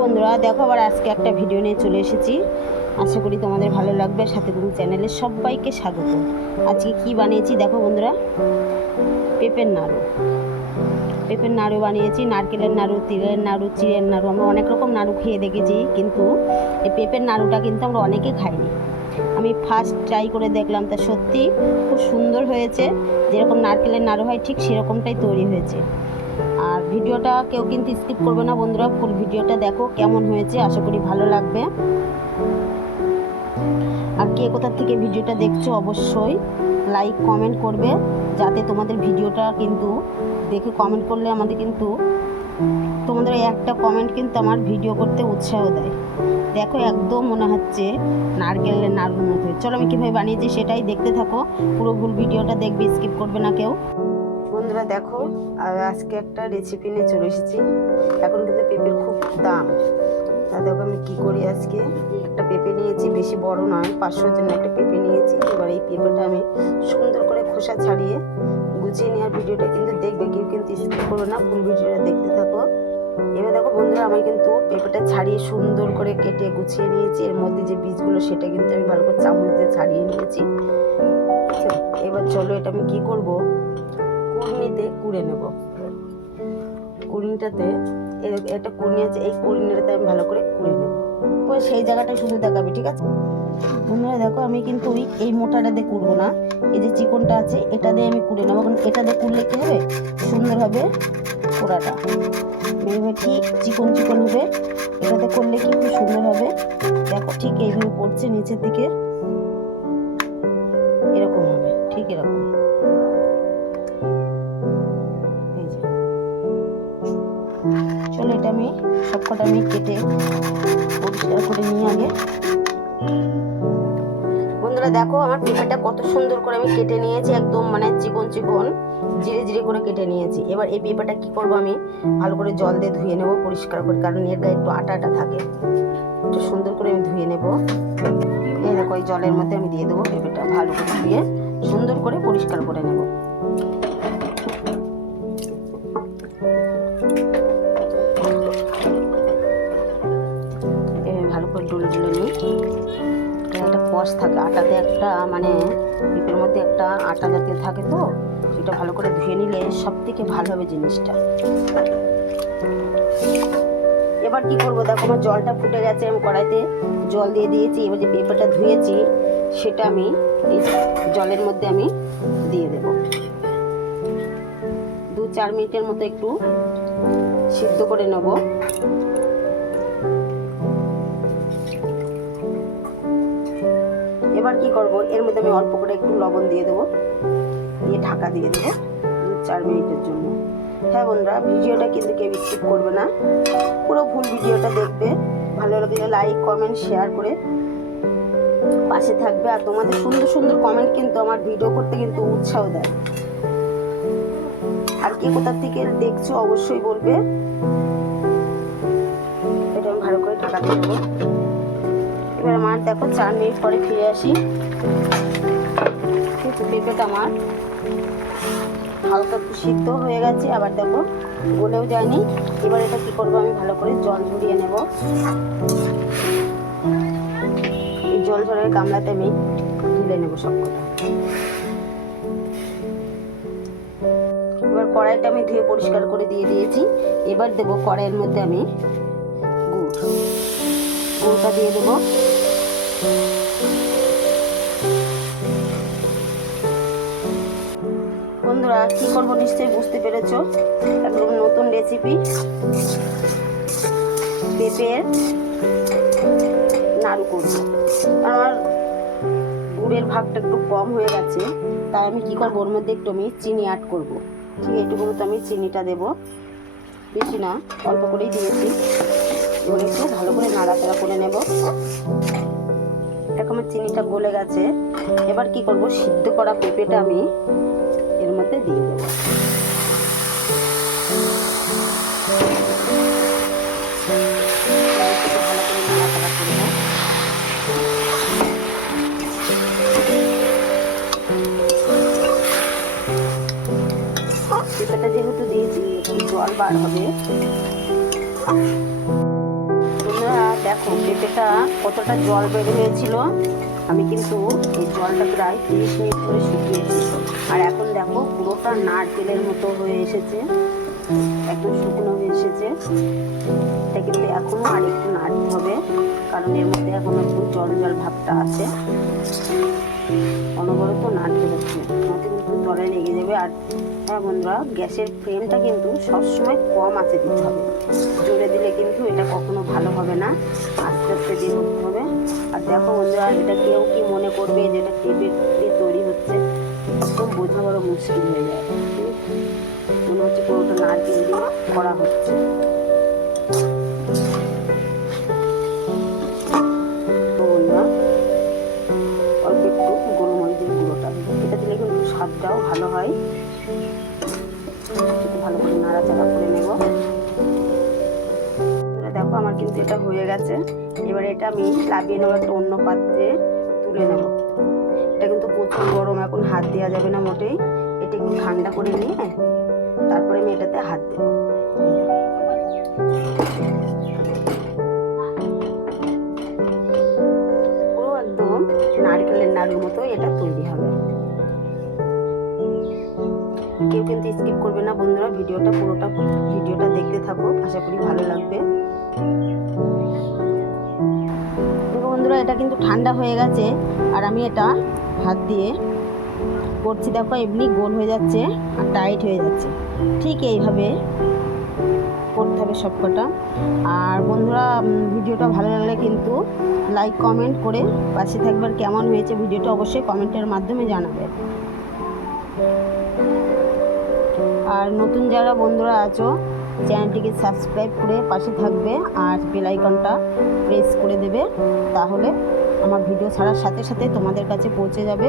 বন্ধুরা, দেখো আবার আজকে একটা ভিডিও নিয়ে চলে এসেছি। আশা করি তোমাদের ভালো লাগবে। সাথে তুমি চ্যানেলে সবাইকে স্বাগত। আজকে কি বানিয়েছি দেখো বন্ধুরা, পেঁপের নাড়ু বানিয়েছি। নারকেলের নাড়ু, তিলের নাড়ু, চিড়ের নাড়ু, আমরা অনেক রকম নাড়ু খেয়ে দেখেছি, কিন্তু এই পেঁপের নাড়ুটা কিন্তু আমরা অনেকে খাইনি। আমি ফার্স্ট ট্রাই করে দেখলাম, তা সত্যি খুব সুন্দর হয়েছে। যেরকম নারকেলের নাড়ু হয় ঠিক সেরকমটাই তৈরি হয়েছে। আর ভিডিওটা কেউ কিন্তু স্কিপ করবে না বন্ধুরা, ফুল ভিডিওটা দেখো কেমন হয়েছে। আশা করি ভালো লাগবে। আর কে কোথা থেকে ভিডিওটা দেখছো অবশ্যই লাইক কমেন্ট করবে, যাতে তোমাদের ভিডিওটা কিন্তু দেখে কমেন্ট করলে আমাদের কিন্তু তোমাদের একটা কমেন্ট কিন্তু আমার ভিডিও করতে উৎসাহ দেয়। দেখো একদম মনে হচ্ছে নারকেলের নাড়ুর মতো। চলো আমি কীভাবে বানিয়েছি সেটাই দেখতে থাকো। পুরো ফুল ভিডিওটা দেখবে, স্কিপ করবে না কেউ। বন্ধুরা দেখো, আর আজকে একটা রেসিপি নিয়ে চলে এসেছি। এখন কিন্তু পেঁপের খুব দাম। তা দেখো আমি কী করি, আজকে একটা পেঁপে নিয়েছি, বেশি বড় নয়, 500 জন্য একটা পেঁপে নিয়েছি। এবার এই পেঁপেটা আমি সুন্দর করে খোসা ছাড়িয়ে গুছিয়ে নেওয়ার ভিডিওটা কিন্তু দেখবে, কেউ কিন্তু স্কিপ করবে না, ফুল ভিডিওটা দেখতে থাকো। এবার দেখো বন্ধুরা, আমি কিন্তু পেঁপেটা ছাড়িয়ে সুন্দর করে কেটে গুছিয়ে নিয়েছি। এর মধ্যে যে বীজগুলো সেটা কিন্তু আমি ভালো করে চামচ দিয়ে ছাড়িয়ে নিয়েছি। এবার চলো এটা আমি কী করবো, কুড়নিতে কুড়ে নেব। কুড়নিটাতে একটা কুড়নি আছে, এই কুড়নিটাতে আমি ভালো করে কুড়ে নেব। ওই সেই জায়গাটা শুধু দেখাবে, ঠিক আছে বন্ধুরা? দেখো আমি কিন্তু এই মোটাটা দিয়ে কুড়বো না, এই যে চিকনটা আছে এটা দিয়ে আমি কুড়ে নেবো। কারণ এটা দিয়ে কুড়লে কী হবে, সুন্দর হবে পোড়াটা, ঠিক চিকন চিকন হবে। এটাতে করলে কি খুব সুন্দর হবে। দেখো ঠিক এইভাবে পড়ছে নিচের দিকে, এরকম হবে, ঠিক এরকম। চলো এটা আমি সবকটা আমি কেটে পরিষ্কার করে নিই আগে। বন্ধুরা দেখো আমার পেঁপেটা কত সুন্দর করে আমি কেটে নিয়েছি, একদম মানে চিকন চিকন জিরে জিরে করে কেটে নিয়েছি। এবার এই পেঁপেটা কি করব, আমি ভালো করে জল দিয়ে ধুয়ে নেব পরিষ্কার করে, কারণ এর গায়ে একটু আটা আটা থাকে। একটু সুন্দর করে আমি ধুয়ে নেব। এই দেখো এই জলের মধ্যে আমি দিয়ে দেবো পেঁপেটা, ভালো করে ধুয়ে সুন্দর করে পরিষ্কার করে নেব। ভালো করে ডলে ডলে নিই। একটা কষ থাকে আটাতে, একটা মানে পেঁপের মধ্যে একটা আটা জাতীয় থাকে, তো সেটা ভালো করে ধুয়ে নিলে সব থেকে ভালো হবে জিনিসটা। এবার কি করবো দেখো, আমার জলটা ফুটে গেছে, আমি কড়াইতে জল দিয়ে দিয়েছি। এবার যে পেঁপেটা ধুয়েছি সেটা আমি এই জলের মধ্যে আমি দিয়ে দেব। 2-4 মিনিটের মতো একটু সিদ্ধ করে নেব। এবার কি করব, এর মধ্যে আমি অল্প করে একটু লবণ দিয়ে দেবো, দিয়ে ঢাকা দিয়ে দেবো 2-4 মিনিটের জন্য। হ্যাঁ বন্ধুরা, ভিডিওটা কিন্তু কেউ স্কিপ করবে না, পুরো ফুল ভিডিওটা দেখবে। ভালো লাগলে লাইক কমেন্ট শেয়ার করে পাশে থাকবে। আর তোমাদের সুন্দর সুন্দর কমেন্ট কিন্তু আমার ভিডিও করতে কিন্তু উৎসাহ দেয়। আর কে কোথা থেকে দেখছো অবশ্যই বলবে। এটা আমি ভালো করে ঢাকা দিয়ে দেবো। এবার আমার দেখো 4 মিনিট পরে ফিরে আসি। পেঁপেটা আমার হালকা একটু সিদ্ধ হয়ে গেছে, আবার দেখো গলেও যায়নি। এবার এটা কি করবো, আমি ভালো করে জল ঝরিয়ে নেব। এই জল ঝরার গামলাতে আমি ঢেলে নেব সবকটা। এবার কড়াইটা আমি ধুয়ে পরিষ্কার করে দিয়ে দিয়েছি। এবার দেবো কড়াইয়ের মধ্যে আমি গুড়টা দিয়ে দেবো। বন্ধুরা কি করবো নিশ্চয়ই বুঝতে পেরেছো, একদম নতুন রেসিপি, পেঁপের নাড়ু করবো। আমার গুড়ের ভাগটা একটু কম হয়ে গেছে, তাই আমি কি করবো, ওর মধ্যে একটু আমি চিনি অ্যাড করবো। ঠিক এইটুকু তো আমি চিনিটা দেবো, বেশি না, অল্প করেই দিয়েছি। এবার একটু ভালো করে নাড়াচাড়া করে নেব। দেখো আমার চিনিটা গলে গেছে। এবার কি করব, সিদ্ধ করা পেঁপেটা আমি এর মধ্যে দিয়ে দেবো। ভালো করে নাড়াচাড়া করে নেব। পেঁপেটা যেহেতু দিয়েছি একটু জল বার হবে, দেখো পেঁপেটা কতটা জল বের হয়েছিল, আমি কিন্তু এই জলটা প্রায় 30 মিনিট ধরে শুকিয়েছি। আর এখন দেখো পুরোটা নারকেলের মতো হয়ে এসেছে, একদম শুকনো হয়ে এসেছে। এটা কিন্তু এখনও আর একটু নাড়তে হবে, কারণ এর মধ্যে এখন একটু জল জল ভাবটা আছে। অনবরত নাড়তে হচ্ছে, নয়তো কিন্তু জলে লেগে যাবে। আর হ্যাঁ বন্ধুরা, গ্যাসের ফ্লেমটা কিন্তু সবসময় কম আঁচে দিতে হবে, জোরে দিলে কিন্তু এটা কখনো ভালো হবে না, আস্তে আস্তে দিয়ে করতে হবে। আর দেখো বন্ধুরা, এটা কেউ কি মনে করবে যে এটা পেঁপে দিয়ে তৈরি হচ্ছে, একদম বোঝা বড় মুশকিল হয়ে যায়। মনে হচ্ছে পুরোটা নারকেল দিয়ে করা হচ্ছে। তো বন্ধুরা, অল্প একটু গোলমরিচের গুঁড়োটা, এটা দিলে কিন্তু স্বাদটাও ভালো হয়। ভালো করে নাড়াচাড়া করে নেব। দেখো আমার কিন্তু এটা হয়ে গেছে। এবারে এটা আমি লাভিয়ে নেবো একটা অন্য পাত্রে তুলে নেব। এটা কিন্তু প্রচুর গরম, এখন হাত দেওয়া যাবে না মোটেই। এটা একটু ঠান্ডা করে নিয়ে তারপরে আমি এটাতে হাত দেবো। পুরো একদম নারকেলের নাড়ুর মতো এটা তৈরি হবে। কেউ কিন্তু স্কিপ করবে না বন্ধুরা, পুরোটা ভিডিওটা দেখতে থাকো, আশা করি ভালো লাগবে। দেখো বন্ধুরা, এটা কিন্তু ঠান্ডা হয়ে গেছে, আর আমি এটা হাত দিয়ে করছি। দেখো এমনি গোল হয়ে যাচ্ছে আর টাইট হয়ে যাচ্ছে, ঠিক এইভাবে করতে হবে সবকটা। আর বন্ধুরা, ভিডিওটা ভালো লাগলে কিন্তু লাইক কমেন্ট করে পাশে থাকবার, কেমন হয়েছে ভিডিওটা অবশ্যই কমেন্টের মাধ্যমে জানাবে। আর নতুন যারা বন্ধুরা আছো, চ্যানেলটিকে সাবস্ক্রাইব করে পাশে থাকবে আর বেল আইকনটা প্রেস করে দেবে, তাহলে আমার ভিডিও ছাড়ার সাথে সাথে তোমাদের কাছে পৌঁছে যাবে।